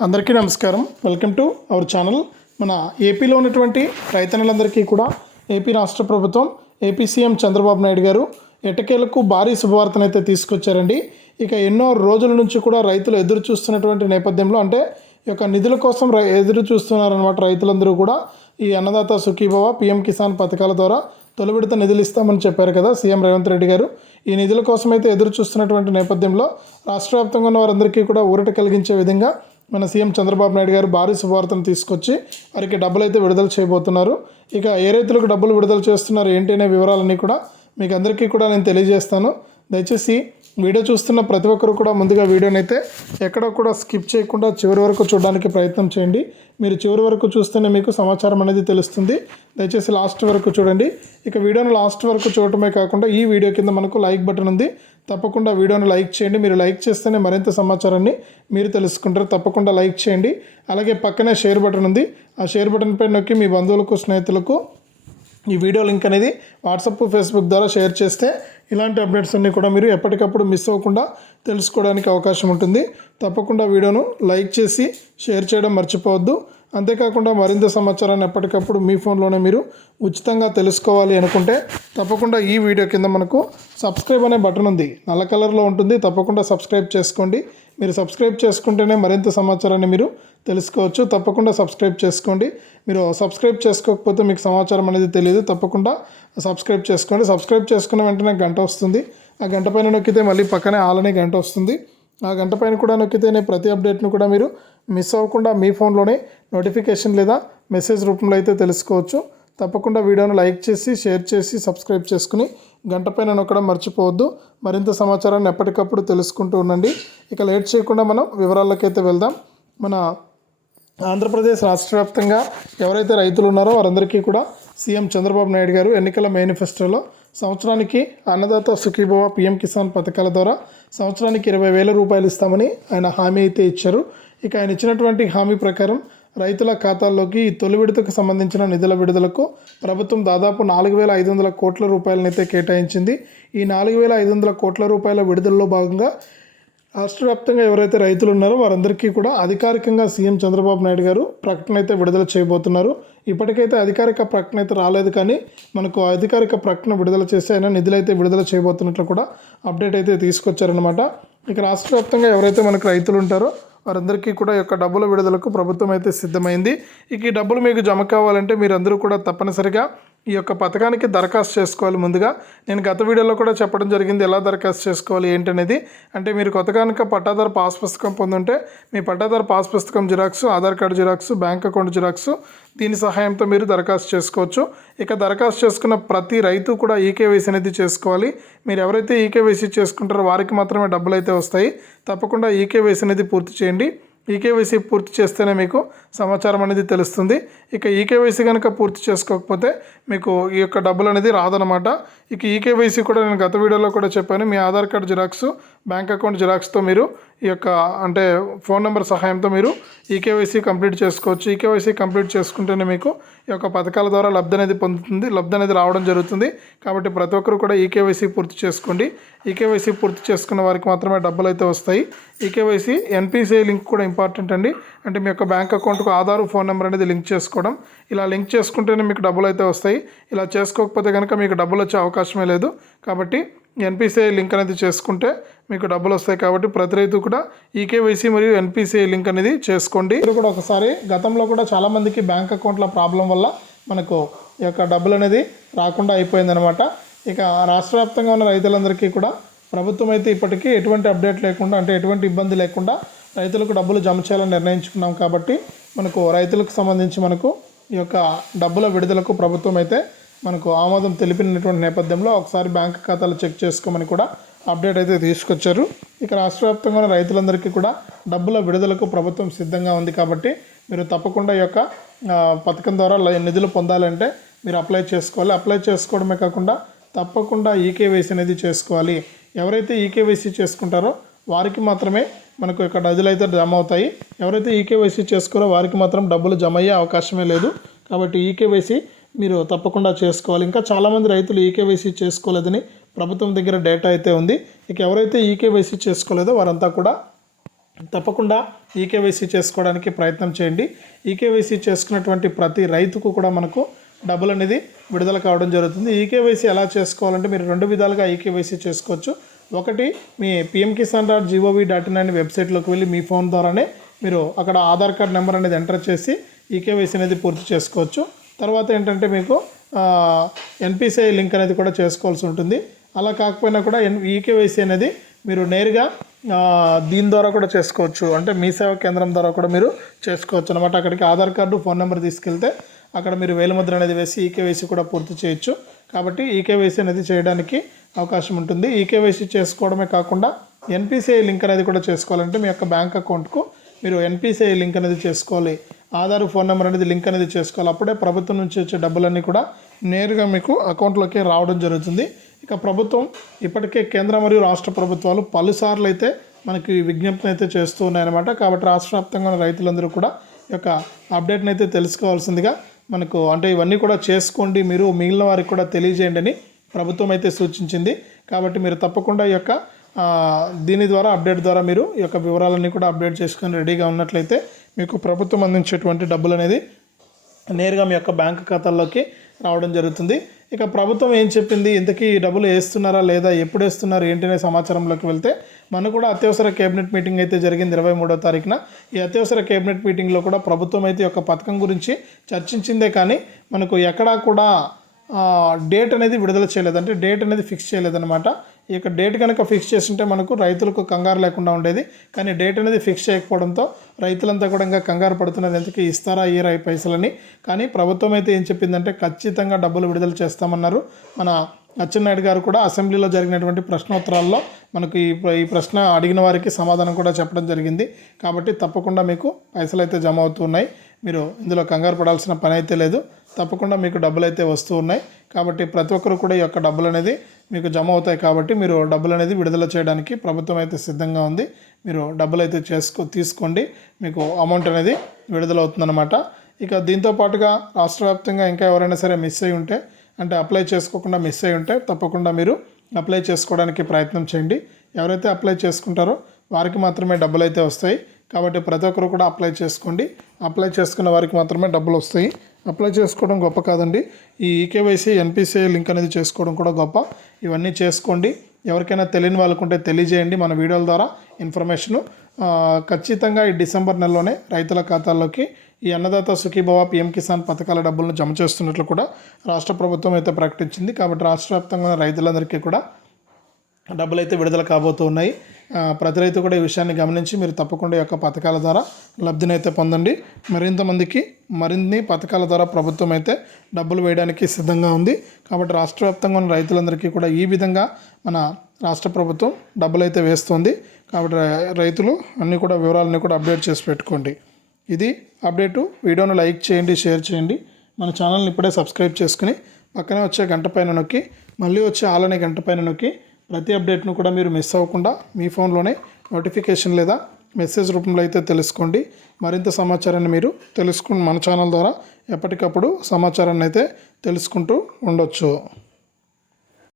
అందరికీ నమస్కారం. Welcome to our channel మన ఏపీలో ఉన్నటువంటి రైతన్నులందరికీ కూడా ఏపీ రాష్ట్ర ప్రభుత్వం ఏపీ సీఎం చంద్రబాబు నాయుడు గారు ఎటకేలకు భారీ శుభవార్తను అయితే తీసుకొచ్చారండి. ఇక ఎన్నో రోజుల నుంచి కూడా రైతులు ఎదురు చూస్తున్నటువంటి నేపథ్యంలో అంటే ఈ యొక్క నిధుల కోసం రై- ఎదురు చూస్తున్నారనమాట రైతులందరూ కూడా. ఈ అన్నదాత సుఖీభవ పిఎం కిసాన్ పథకాల ద్వారా తొలి విడత నిధులు ఇస్తామని చెప్పారు కదా సీఎం రేవంత్ రెడ్డి గారు. ఈ నిధుల కోసం అయితే ఎదురు చూస్తున్నటువంటి నేపథ్యంలో రాష్ట్ర వ్యాప్తంగా ఉన్న వారందరికీ కూడా ఊరట కలిగించే విధంగా మన సీఎం చంద్రబాబు నాయుడు గారు భారీ శుభవార్తను తీసుకొచ్చి వారికి డబ్బులు అయితే విడుదల చేయబోతున్నారు. ఇక ఏ రైతులకు డబ్బులు విడుదల చేస్తున్నారు ఏంటి అనే వివరాలన్నీ కూడా మీకు అందరికీ కూడా నేను తెలియజేస్తాను. దయచేసి వీడియో చూస్తున్న ప్రతి ఒక్కరు కూడా ముందుగా వీడియోని అయితే ఎక్కడ కూడా స్కిప్ చేయకుండా చివరి వరకు చూడడానికి ప్రయత్నం చేయండి. మీరు చివరి వరకు చూస్తేనే మీకు సమాచారం అనేది తెలుస్తుంది. దయచేసి లాస్ట్ వరకు చూడండి. ఇక వీడియోను లాస్ట్ వరకు చూడటమే కాకుండా ఈ వీడియో కింద మనకు లైక్ బటన్ ఉంది. తప్పకుండా వీడియోని లైక్ చేయండి. మీరు లైక్ చేస్తేనే మరింత సమాచారాన్ని మీరు తెలుసుకుంటారు. తప్పకుండా లైక్ చేయండి. అలాగే పక్కనే షేర్ బటన్ ఉంది. ఆ షేర్ బటన్ పై నొక్కి మీ బంధువులకు స్నేహితులకు ఈ వీడియో లింక్ అనేది వాట్సాప్ ఫేస్బుక్ ద్వారా షేర్ చేస్తే ఇలాంటి అప్డేట్స్ అన్నీ కూడా మీరు ఎప్పటికప్పుడు మిస్ అవ్వకుండా తెలుసుకోవడానికి అవకాశం ఉంటుంది. తప్పకుండా వీడియోను లైక్ చేసి షేర్ చేయడం మర్చిపోవద్దు. అంతేకాకుండా మరింత సమాచారాన్ని ఎప్పటికప్పుడు మీ ఫోన్లోనే మీరు ఉచితంగా తెలుసుకోవాలి అనుకుంటే తప్పకుండా ఈ వీడియో కింద మనకు సబ్స్క్రైబ్ అనే బటన్ ఉంది. నల్ల కలర్లో ఉంటుంది. తప్పకుండా సబ్స్క్రైబ్ చేసుకోండి. మీరు సబ్స్క్రైబ్ చేసుకుంటేనే మరింత సమాచారాన్ని మీరు తెలుసుకోవచ్చు. తప్పకుండా సబ్స్క్రైబ్ చేసుకోండి. మీరు సబ్స్క్రైబ్ చేసుకోకపోతే మీకు సమాచారం అనేది తెలియదు. తప్పకుండా సబ్స్క్రైబ్ చేసుకోండి. సబ్స్క్రైబ్ చేసుకున్న వెంటనే గంట వస్తుంది. ఆ గంట పైన నొక్కితే మళ్ళీ పక్కనే ఆలనే గంట వస్తుంది. ఆ గంట పైన కూడా నొక్కితేనే ప్రతి అప్డేట్ను కూడా మీరు మిస్ అవ్వకుండా మీ ఫోన్లోనే నోటిఫికేషన్ లేదా మెసేజ్ రూపంలో అయితే తెలుసుకోవచ్చు. తప్పకుండా వీడియోను లైక్ చేసి షేర్ చేసి సబ్స్క్రైబ్ చేసుకుని గంట పైన నొక్కడం మర్చిపోవద్దు. మరింత సమాచారాన్ని ఎప్పటికప్పుడు తెలుసుకుంటూ ఉండండి. ఇక లేట్ చేయకుండా మనం వివరాల్లోకైతే వెళ్దాం. మన ఆంధ్రప్రదేశ్ రాష్ట్ర వ్యాప్తంగా ఎవరైతే రైతులు ఉన్నారో వారందరికీ కూడా సీఎం చంద్రబాబు నాయుడు గారు ఎన్నికల మేనిఫెస్టోలో సంవత్సరానికి అన్నదాత సుఖీభవ పిఎం కిసాన్ పథకాల ద్వారా సంవత్సరానికి ఇరవై వేల రూపాయలు ఇస్తామని ఆయన హామీ అయితే ఇచ్చారు. ఇక ఆయన ఇచ్చినటువంటి హామీ ప్రకారం రైతుల ఖాతాల్లోకి తొలి విడతకు సంబంధించిన నిధుల విడుదలకు ప్రభుత్వం దాదాపు నాలుగు వేల ఐదు వందల కోట్ల రూపాయలనైతే కేటాయించింది. ఈ నాలుగు వేల ఐదు వందల కోట్ల రూపాయల విడుదలలో భాగంగా రాష్ట్ర వ్యాప్తంగా ఎవరైతే రైతులు ఉన్నారో వారందరికీ కూడా అధికారికంగా సీఎం చంద్రబాబు నాయుడు గారు ప్రకటన అయితే విడుదల చేయబోతున్నారు. ఇప్పటికైతే అధికారిక ప్రకటన అయితే రాలేదు కానీ మనకు అధికారిక ప్రకటన విడుదల చేసి ఆయన నిధులైతే విడుదల చేయబోతున్నట్లు కూడా అప్డేట్ అయితే తీసుకొచ్చారనమాట ఇక రాష్ట్ర వ్యాప్తంగా ఎవరైతే మనకు రైతులు ఉంటారో వారందరికీ కూడా యొక్క డబ్బుల విడుదలకు ప్రభుత్వం అయితే సిద్ధమైంది. ఇక ఈ డబ్బులు మీకు జమ కావాలంటే మీరందరూ కూడా తప్పనిసరిగా ఈ యొక్క పథకానికి దరఖాస్తు చేసుకోవాలి ముందుగా. నేను గత వీడియోలో కూడా చెప్పడం జరిగింది ఎలా దరఖాస్తు చేసుకోవాలి ఏంటనేది. అంటే మీరు కొత్త కనుక పట్టాదారు పాస్ పుస్తకం పొందుంటే మీ పట్టాదారు పాస్ పుస్తకం xerox Aadhaar card xerox bank account xerox దీని సహాయంతో మీరు దరఖాస్తు చేసుకోవచ్చు. ఇక దరఖాస్తు చేసుకున్న ప్రతి రైతు కూడా ఈకేవైసీ అనేది చేసుకోవాలి. మీరు ఎవరైతే ఈకేవైసీ చేసుకుంటారో వారికి మాత్రమే డబ్బులు అయితే వస్తాయి. తప్పకుండా ఈకేవైసీ అనేది పూర్తి చేయండి. ఈకేవైసీ పూర్తి చేస్తేనే మీకు సమాచారం అనేది తెలుస్తుంది. ఇక ఈకేవైసీ కనుక పూర్తి చేసుకోకపోతే మీకు ఈ యొక్క డబ్బులు అనేది రాదనమాట ఇక ఈకేవైసీ కూడా నేను గత వీడియోలో కూడా చెప్పాను. మీ Aadhaar card xerox bank account జిరాక్స్తో మీరు ఈ యొక్క అంటే ఫోన్ నెంబర్ సహాయంతో మీరు ఈకేవైసీ కంప్లీట్ చేసుకోవచ్చు. ఈకేవైసీ కంప్లీట్ చేసుకుంటేనే మీకు ఈ యొక్క పథకాల ద్వారా లబ్ధి అనేది పొందుతుంది. లబ్ధి అనేది రావడం జరుగుతుంది. కాబట్టి ప్రతి ఒక్కరు కూడా ఈకేవైసీ పూర్తి చేసుకోండి. ఈకేవైసీ పూర్తి చేసుకున్న వారికి మాత్రమే డబ్బులు అయితే వస్తాయి. ఈకేవైసీ ఎన్పిసిఐ లింక్ కూడా ఇంపార్టెంట్ అండి. అంటే మీ యొక్క బ్యాంక్ అకౌంట్కు ఆధార్ ఫోన్ నెంబర్ అనేది లింక్ చేసుకోవడం. ఇలా లింక్ చేసుకుంటేనే మీకు డబ్బులు అయితే వస్తాయి. ఇలా చేసుకోకపోతే కనుక మీకు డబ్బులు వచ్చే అవకాశమే లేదు. కాబట్టి ఎన్పిసిఐ లింక్ అనేది చేసుకుంటే మీకు డబ్బులు వస్తాయి కాబట్టి ప్రతి రైతు కూడా ఈకేవైసీ మరియు ఎన్పిసిఐ లింక్ అనేది చేసుకోండి. ఇది కూడా ఒకసారి గతంలో కూడా చాలామందికి బ్యాంక్ అకౌంట్ల ప్రాబ్లం వల్ల మనకు ఈ యొక్క డబ్బులు అనేది రాకుండా అయిపోయిందనమాట ఇక రాష్ట్ర వ్యాప్తంగా ఉన్న రైతులందరికీ కూడా ప్రభుత్వం అయితే ఇప్పటికీ ఎటువంటి అప్డేట్ లేకుండా అంటే ఎటువంటి ఇబ్బంది లేకుండా రైతులకు డబ్బులు జమ చేయాలని నిర్ణయించుకున్నాం కాబట్టి మనకు రైతులకు సంబంధించి మనకు ఈ యొక్క డబ్బుల విడుదలకు ప్రభుత్వం అయితే మనకు ఆమోదం తెలిపినటువంటి నేపథ్యంలో ఒకసారి బ్యాంక్ ఖాతాలు చెక్ చేసుకోమని కూడా అప్డేట్ అయితే తీసుకొచ్చారు. ఇక రాష్ట్ర వ్యాప్తంగా రైతులందరికీ కూడా డబ్బుల విడుదలకు ప్రభుత్వం సిద్ధంగా ఉంది కాబట్టి మీరు తప్పకుండా ఈ యొక్క పథకం ద్వారా నిధులు పొందాలంటే మీరు అప్లై చేసుకోవాలి. అప్లై చేసుకోవడమే కాకుండా తప్పకుండా ఈకేవైసీ అనేది చేసుకోవాలి. ఎవరైతే ఈకేవైసీ చేసుకుంటారో వారికి మాత్రమే మనకు ఇక్కడ నిధులు అయితే జమ అవుతాయి. ఎవరైతే ఈకేవైసీ చేసుకోరో వారికి మాత్రం డబ్బులు జమ అయ్యే అవకాశమే లేదు. కాబట్టి ఈకేవైసీ మీరు తప్పకుండా చేసుకోవాలి. ఇంకా చాలామంది రైతులు ఈకేవైసీ చేసుకోలేదని ప్రభుత్వం దగ్గర డేటా అయితే ఉంది. ఇక ఎవరైతే ఈకేవైసీ చేసుకోలేదో వారంతా కూడా తప్పకుండా ఈకేవైసీ చేసుకోవడానికి ప్రయత్నం చేయండి. ఈకేవైసీ చేసుకున్నటువంటి ప్రతి రైతుకు కూడా మనకు డబ్బులు అనేది విడుదల కావడం జరుగుతుంది. ఈకేవైసీ ఎలా చేసుకోవాలంటే మీరు రెండు విధాలుగా ఈకేవైసీ చేసుకోవచ్చు. ఒకటి మీ PM Kisan dot GOV dot in అనే వెబ్సైట్లోకి వెళ్ళి మీ ఫోన్ ద్వారానే మీరు అక్కడ ఆధార్ కార్డ్ నెంబర్ అనేది ఎంటర్ చేసి ఈకేవైసీ అనేది పూర్తి చేసుకోవచ్చు. తర్వాత ఏంటంటే మీకు ఎన్పిసిఐ లింక్ అనేది కూడా చేసుకోవాల్సి ఉంటుంది. అలా కాకపోయినా కూడా ఎన్ ఈకేవైసీ అనేది మీరు నేరుగా దీని ద్వారా కూడా చేసుకోవచ్చు. అంటే మీ సేవా కేంద్రం ద్వారా కూడా మీరు చేసుకోవచ్చు అనమాట అక్కడికి ఆధార్ కార్డు ఫోన్ నెంబర్ తీసుకెళ్తే అక్కడ మీరు వేలిముద్ర అనేది వేసి ఈకేవైసీ కూడా పూర్తి చేయొచ్చు. కాబట్టి ఈకేవైసీ అనేది చేయడానికి అవకాశం ఉంటుంది. ఈకేవైసీ చేసుకోవడమే కాకుండా ఎన్పిసిఐ లింక్ అనేది కూడా చేసుకోవాలంటే మీ యొక్క బ్యాంక్ అకౌంట్కు మీరు ఎన్పిసిఐ లింక్ అనేది చేసుకోవాలి. ఆధార్ ఫోన్ నెంబర్ అనేది లింక్ అనేది చేసుకోవాలి. అప్పుడే ప్రభుత్వం నుంచి వచ్చే డబ్బులన్నీ కూడా నేరుగా మీకు అకౌంట్లోకి రావడం జరుగుతుంది. ఇక ప్రభుత్వం ఇప్పటికే కేంద్ర మరియు రాష్ట్ర ప్రభుత్వాలు పలుసార్లు అయితే మనకి విజ్ఞప్తిని అయితే చేస్తూ ఉన్నాయన్నమాట. కాబట్టి రాష్ట్ర వ్యాప్తంగా రైతులందరూ కూడా ఈ యొక్క అప్డేట్ని అయితే తెలుసుకోవాల్సిందిగా మనకు అంటే ఇవన్నీ కూడా చేసుకోండి. మీరు మిగిలిన వారికి కూడా తెలియజేయండి అని ప్రభుత్వం అయితే సూచించింది. కాబట్టి మీరు తప్పకుండా ఈ యొక్క దీని ద్వారా అప్డేట్ ద్వారా మీరు ఈ యొక్క వివరాలన్నీ కూడా అప్డేట్ చేసుకొని రెడీగా ఉన్నట్లయితే మీకు ప్రభుత్వం అందించేటువంటి డబ్బులు అనేది నేరుగా మీ యొక్క బ్యాంక్ ఖాతాల్లోకి రావడం జరుగుతుంది. ఇక ప్రభుత్వం ఏం చెప్పింది? ఇంతకీ ఈ డబ్బులు వేస్తున్నారా లేదా? ఎప్పుడు వేస్తున్నారు? ఏంటనే సమాచారంలోకి వెళ్తే మనకు కూడా అత్యవసర కేబినెట్ మీటింగ్ అయితే జరిగింది ఇరవై మూడో తారీఖున. ఈ అత్యవసర కేబినెట్ మీటింగ్లో కూడా ప్రభుత్వం అయితే ఒక యొక్క పథకం గురించి చర్చించిందే కానీ మనకు ఎక్కడా కూడా డేట్ అనేది విడుదల చేయలేదు. అంటే డేట్ అనేది ఫిక్స్ చేయలేదన్నమాట. ఈ యొక్క డేట్ కనుక ఫిక్స్ చేస్తుంటే మనకు రైతులకు కంగారు లేకుండా ఉండేది. కానీ డేట్ అనేది ఫిక్స్ చేయకపోవడంతో రైతులంతా కూడా ఇంకా కంగారు పడుతున్నారు. ఎందుకు ఇస్తారా ఈ ఈ పైసలని కానీ ప్రభుత్వం అయితే ఏం చెప్పిందంటే ఖచ్చితంగా డబ్బులు విడుదల చేస్తామన్నారు. మన అచ్చెన్నాయుడు గారు కూడా అసెంబ్లీలో జరిగినటువంటి ప్రశ్నోత్తరాల్లో మనకు ఈ ఈ ప్రశ్న అడిగిన వారికి సమాధానం కూడా చెప్పడం జరిగింది. కాబట్టి తప్పకుండా మీకు పైసలు అయితే జమ అవుతున్నాయి మీరు ఇందులో కంగారు పడాల్సిన పని అయితే లేదు. తప్పకుండా మీకు డబ్బులు అయితే వస్తూ ఉన్నాయి. కాబట్టి ప్రతి ఒక్కరు కూడా ఈ యొక్క డబ్బులు అనేది మీకు జమ అవుతాయి కాబట్టి మీరు డబ్బులు అనేది విడుదల చేయడానికి ప్రభుత్వం అయితే సిద్ధంగా ఉంది. మీరు డబ్బులు అయితే చేసుకో తీసుకోండి. మీకు అమౌంట్ అనేది విడుదలవుతుందన్నమాట. ఇక దీంతో పాటుగా రాష్ట్ర వ్యాప్తంగా ఇంకా ఎవరైనా సరే మిస్ అయి ఉంటే అంటే అప్లై చేసుకోకుండా మిస్ అయి ఉంటే తప్పకుండా మీరు అప్లై చేసుకోవడానికి ప్రయత్నం చేయండి. ఎవరైతే అప్లై చేసుకుంటారో వారికి మాత్రమే డబ్బులు అయితే వస్తాయి. కాబట్టి ప్రతి ఒక్కరు కూడా అప్లై చేసుకోండి. అప్లై చేసుకున్న వారికి మాత్రమే డబ్బులు వస్తాయి. అప్లై చేసుకోవడం గొప్ప కాదండి. ఈ ఈకేవైసీ ఎన్పిసిఐ లింక్ అనేది చేసుకోవడం కూడా గొప్ప. ఇవన్నీ చేసుకోండి. ఎవరికైనా తెలియని వాళ్ళకు ఉంటే తెలియజేయండి మన వీడియోల ద్వారా ఇన్ఫర్మేషను. ఖచ్చితంగా ఈ డిసెంబర్ నెలలోనే రైతుల ఖాతాల్లోకి ఈ అన్నదాత సుఖీభవ పిఎం కిసాన్ పథకాల డబ్బులను జమ చేస్తున్నట్లు కూడా రాష్ట్ర ప్రభుత్వం అయితే ప్రకటించింది. కాబట్టి రాష్ట్ర వ్యాప్తంగా రైతులందరికీ కూడా డబ్బులు అయితే విడుదల కాబోతూ ఉన్నాయి. ప్రతి రైతు కూడా ఈ విషయాన్ని గమనించి మీరు తప్పకుండా యొక్క పథకాల ద్వారా లబ్ధిని అయితే పొందండి. మరింతమందికి మరిన్ని పథకాల ద్వారా ప్రభుత్వం అయితే డబ్బులు వేయడానికి సిద్ధంగా ఉంది. కాబట్టి రాష్ట్ర వ్యాప్తంగా ఉన్న రైతులందరికీ కూడా ఈ విధంగా మన రాష్ట్ర ప్రభుత్వం డబ్బులు అయితే వేస్తుంది. కాబట్టి రైతులు అన్నీ కూడా వివరాలన్నీ కూడా అప్డేట్ చేసి పెట్టుకోండి. ఇది అప్డేటు. వీడియోను లైక్ చేయండి షేర్ చేయండి. మన ఛానల్ని ఇప్పుడే సబ్స్క్రైబ్ చేసుకుని పక్కనే వచ్చే గంట పైన నొక్కి మళ్ళీ వచ్చే ఆలనే గంట పైన నొక్కి ప్రతి అప్డేట్ను కూడా మీరు మిస్ అవ్వకుండా మీ ఫోన్లోనే నోటిఫికేషన్ లేదా మెసేజ్ రూపంలో అయితే తెలుసుకోండి. మరింత సమాచారాన్ని మీరు తెలుసుకుని మన ఛానల్ ద్వారా ఎప్పటికప్పుడు సమాచారాన్ని అయితే తెలుసుకుంటూ ఉండొచ్చు.